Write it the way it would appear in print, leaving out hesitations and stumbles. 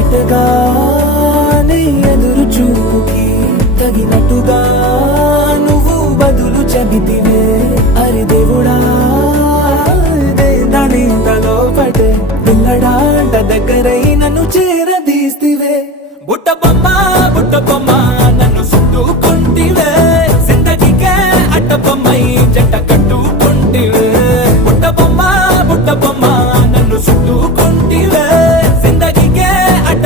ఎటగానే ఎదురు చూకి తగినట్టుగా నువ్వు బదులు చెబితివే. అరి దేవుడా దాని తలో పడే పిల్లడాంట దగ్గరై నన్ను చేరదీస్తివే. బుట్ట బొమ్మ నన్ను చుట్టుకుంటివే. జిందగీకే అట్ట బొమ్మై జంట కట్టుకుంటివే. బుట్ట బొమ్మ